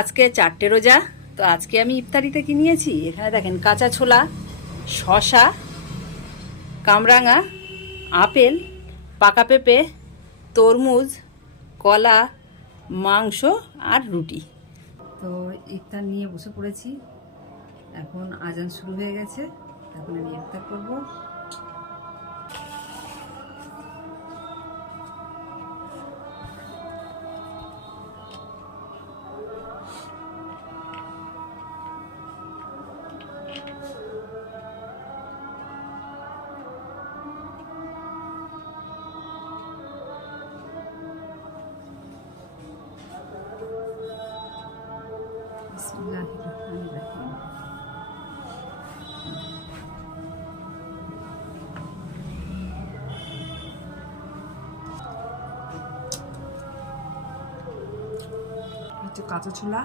আজকে 4টে রোজা। তো আজকে আমি ইফতারিতে কি নিয়েছি, এখানে দেখেন কাঁচা ছোলা, শসা, কামরাঙা, আপেল, পাকা পেঁপে, তরমুজ, কলা, মাংস আর রুটি। তো ইফতার নিয়ে বসে পড়েছি। এখন আজান শুরু হয়ে গেছে, এখন আমি ইফতার করব। বিসমিল্লাহির রহমানির রহিম। হচ্ছে কাঁচা ছোলা।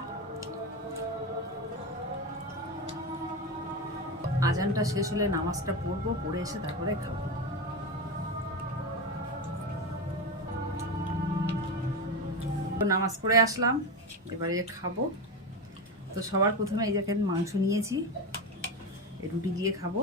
আজানটা শেষ হলে নামাজটা পড়বো, পড়ে এসে তারপরে খাবো। নামাজ পড়ে আসলাম, এবারে খাবো। তো সবার প্রথমে এই দেখেন মাংস নিয়েছি, এই রুটি দিয়ে খাবো।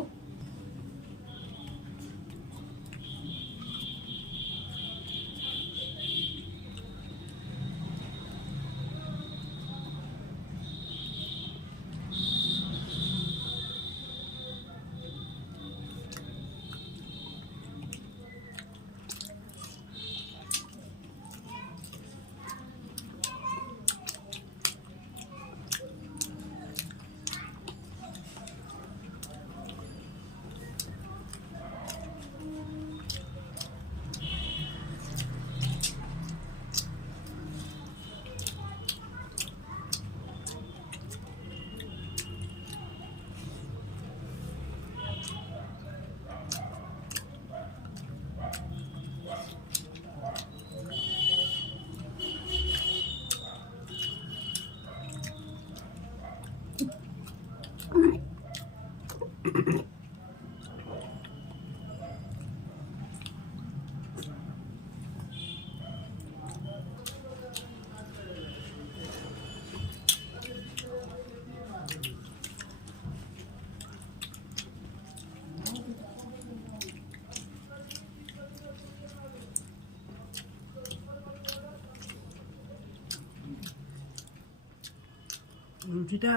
রুটিটা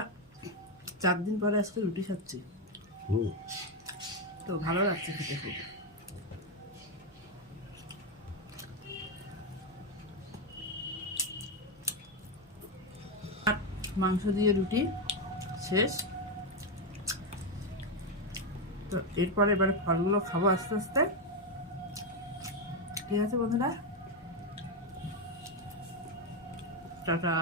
4 দিন পরে আজকে রুটি খাচ্ছি, তো ভালো লাগছে খেতে খুব। মাংস দিয়ে রুটি শেষ। তো এরপরে এবারে ফলগুলো খাবো আস্তে আস্তে। ঠিক আছে বন্ধুরা, টাটা।